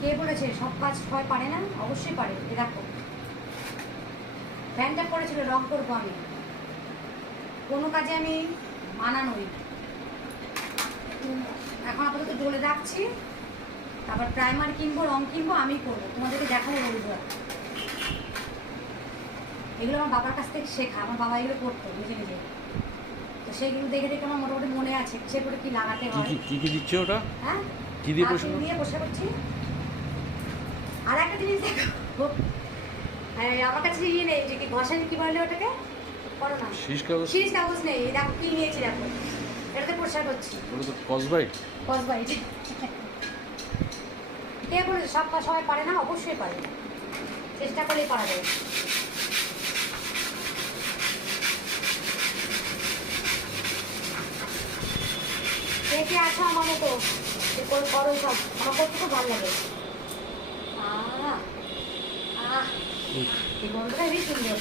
কে বলেছে সব কাজ সবাই পারে না? অবশ্যই পারে। এ দেখো ফ্যানটা পড়েছিল, রং করবো আমি, কোনো কাজে আমি মানা নই। এখন আপাতত জ্বলে রাখছি, তারপর প্রাইমার কিনবো, রং কিনবো, আমি করবো, তোমাদেরকে দেখাবো রবিবার। এগুলো আমার বাবার কাছ থেকে শেখা, আমার বাবা এগুলো করতো নিজে নিজে, তো সেইগুলো দেখে দেখে আমার মোটামুটি মনে আছে সে করে কি লাগাতে হয়। কি কি দিচ্ছে ওটা? হ্যাঁ, কি দিয়ে দিয়ে বসে করছি। আর একটা জিনিস দেখো, হ্যাঁ আমার কাছে ইয়ে নেই, যে কি ঘষেন কি বলে ওটাকে, করো না, শীষ কাগজ। শীষ কাগজ নেই। এই দেখো কি নিয়েছি, দেখো এটাতে পরিষ্কার করছি। ওটা তো কসবাইট। কসবাইট। কে বলেছে সব কাজ সবাই পারে না? অবশ্যই পারে, চেষ্টা করলেই পারা যায়। কে কে আছো আমার মতো করো সব, আমার করতে খুব ভালো লাগে। এই গন্ধটা হেবি সুন্দর।